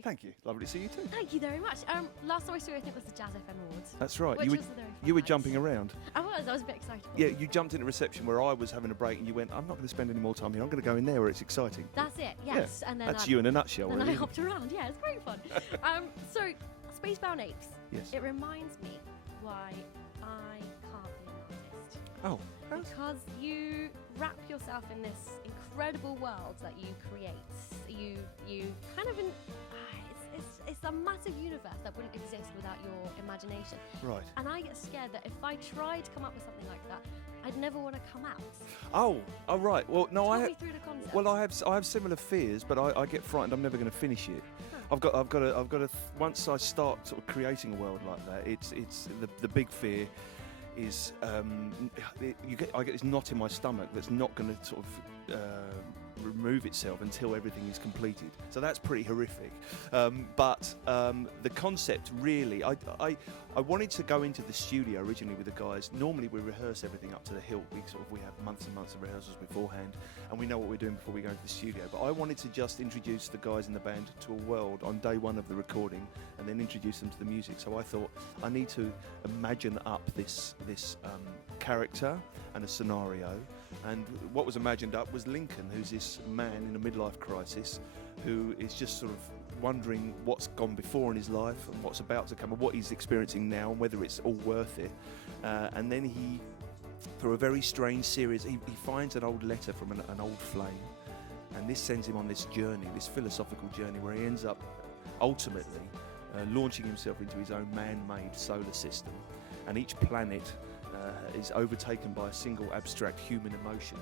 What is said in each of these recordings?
you. Thank you. Lovely to see you too. Thank you very much. Last time I saw you, I think, was the Jazz FM Awards. That's right. Which You were, was a very fun you were night. jumping around. I was a bit excited. Yeah, you jumped into reception where I was having a break and you went, I'm not going to spend any more time here. I'm going to go in there where it's exciting. That's it, yes. Yeah, And then that's you in a nutshell, and really. I hopped around. Yeah, it's great fun. So, Spacebound Apes. Yes. It reminds me why I can't be an artist. Oh. Because you wrap yourself in this incredible world that you create. You kind of it's a massive universe that wouldn't exist without your imagination. Right. And I get scared that if I tried to come up with something like that, I'd never want to come out. Oh, right. Well, no, Talk me through the concept. Well, I have similar fears, but I get frightened. I'm never going to finish it. Huh. I've got to. Once I start sort of creating a world like that, it's the big fear is I get this knot in my stomach that's not going to sort of remove itself until everything is completed. So that's pretty horrific. But the concept really, I wanted to go into the studio originally with the guys. Normally we rehearse everything up to the hilt. We have months and months of rehearsals beforehand, and we know what we're doing before we go into the studio. But I wanted to just introduce the guys in the band to a world on day one of the recording, and then introduce them to the music. So I thought I need to imagine up this character and a scenario. And what was imagined up was Lincoln, who's this man in a midlife crisis who is just sort of wondering what's gone before in his life and what's about to come and what he's experiencing now and whether it's all worth it. And then he, through a very strange series, he finds an old letter from an old flame, and this sends him on this journey, this philosophical journey, where he ends up ultimately launching himself into his own man-made solar system, and each planet is overtaken by a single abstract human emotion.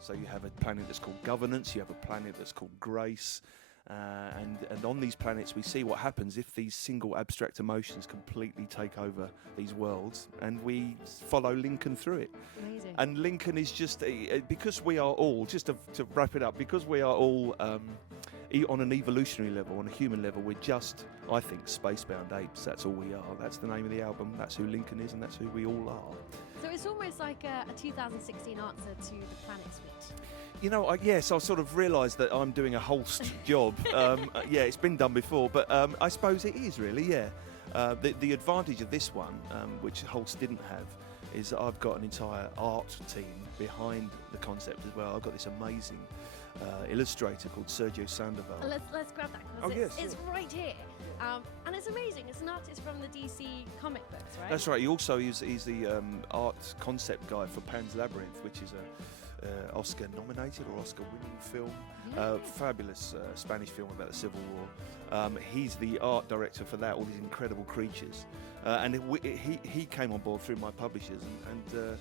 So you have a planet that's called governance, you have a planet that's called grace, and on these planets we see what happens if these single abstract emotions completely take over these worlds, and we follow Lincoln through it. Amazing. And Lincoln is just, because we are all, just to wrap it up, because we are all on an evolutionary level, on a human level, we're just, I think, Spacebound Apes. That's all we are. That's the name of the album. That's who Lincoln is, and that's who we all are. So it's almost like a 2016 answer to the Planet Suite. You know, yes, I sort of realised that I'm doing a Holst job. Yeah, it's been done before, but I suppose it is really, yeah. The advantage of this one, which Holst didn't have, is that I've got an entire art team behind the concept as well. I've got this amazing illustrator called Sergio Sandoval. Let's grab that, because it's yes. right here. And it's amazing. It's an artist from the DC comic books, right? That's right. He's the art concept guy for Pan's Labyrinth, which is a Oscar-nominated or Oscar-winning film. Yeah. Fabulous Spanish film about the Civil War. He's the art director for that, all these incredible creatures. And he came on board through my publishers, and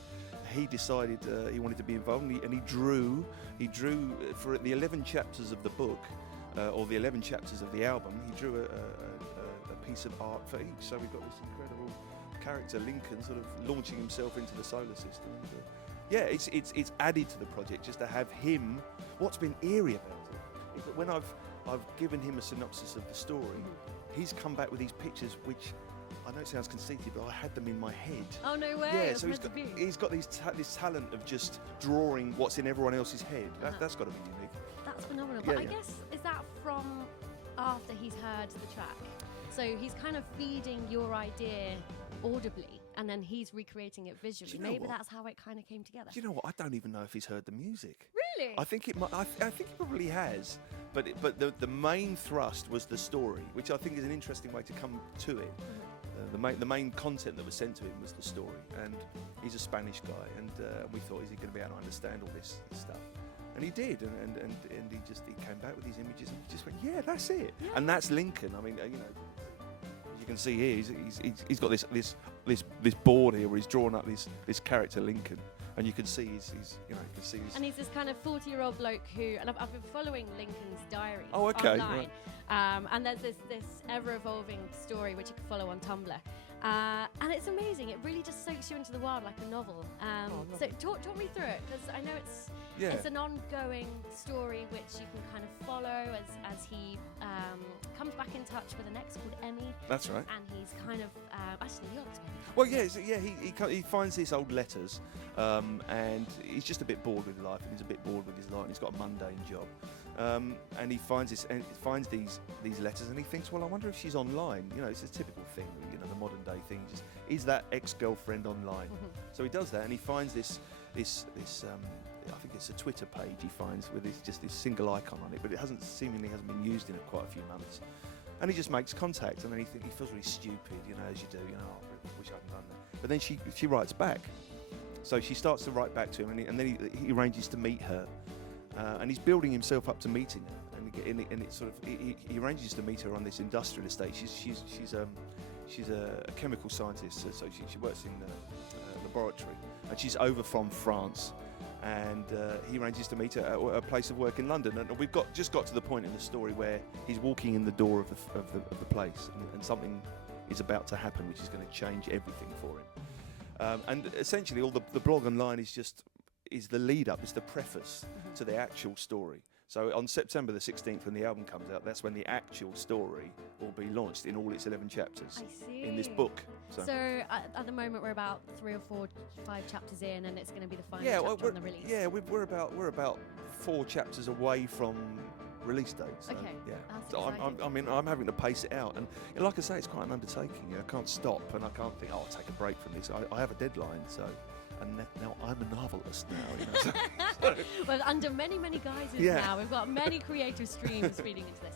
he decided he wanted to be involved, and he drew for the 11 chapters of the book, or the 11 chapters of the album, he drew a piece of art for each. So we've got this incredible character, Lincoln, sort of launching himself into the solar system. Yeah, it's added to the project just to have him. What's been eerie about it is that when I've given him a synopsis of the story, he's come back with these pictures which, I know it sounds conceited, but I had them in my head. Oh, no way. Yeah, so he's got this talent of just drawing what's in everyone else's head. That's got to be unique. That's phenomenal. Yeah, But I yeah. guess, is that from after he's heard the track? So he's kind of feeding your idea audibly, and then he's recreating it visually. Do you know Maybe what? that's how it kind of came together. Do you know what? I don't even know if he's heard the music. Really? I think I think he probably has, but the main thrust was the story, which I think is an interesting way to come to it. The main content that was sent to him was the story, and he's a Spanish guy, and we thought, is he going to be able to understand all this stuff? And he did, and he came back with these images, and he just went, yeah, that's it, Yeah. and that's Lincoln. I mean, you know, as you can see here, he's got this board here where he's drawn up this character Lincoln, and you can see he's And he's this kind of 40-year-old bloke who, and I've been following Lincoln's diary okay, online, right. And there's this ever-evolving story which you can follow on Tumblr, and it's amazing. It really just soaks you into the world like a novel. So talk me through it, because I know it's an ongoing story which you can kind of follow as he comes back in touch with an ex called Emmy. That's right. And he's kind of actually the old. Well, he finds these old letters, and he's just a bit bored with life, and he's a bit bored with his life, and he's got a mundane job, And he finds these letters, and he thinks, well, I wonder if she's online. You know, it's a typical thing, you know, the modern day thing. Just, is that ex-girlfriend online? So he does that, and he finds this I think it's a Twitter page he finds with just this single icon on it, but it seemingly hasn't been used in quite a few months. And he just makes contact, and then he feels really stupid, you know, as you do. You know, I wish I hadn't done that. But then she writes back. So she starts to write back to him, and then he arranges to meet her. And he's building himself up to meeting her, and it sort of he arranges to meet her on this industrial estate. She's a chemical scientist, so she works in a laboratory, and she's over from France. And he arranges to meet her at a place of work in London. And we've just got to the point in the story where he's walking in the door of the place, and something is about to happen, which is going to change everything for him. And essentially, all the blog online is the lead up, is the preface to the actual story. So on September the 16th, when the album comes out, that's when the actual story will be launched in all its 11 chapters in this book. So at the moment, we're about 3 or 4, 5 chapters in, and it's going to be the final chapter on the release. Yeah, we're about 4 chapters away from release date. So, okay. Yeah. So I'm having to pace it out, and like I say, it's quite an undertaking. You know, I can't stop, and I can't think, I'll take a break from this. I have a deadline, so. And now I'm a novelist now, you know. Well, under many guises now. We've got many creative streams feeding into this.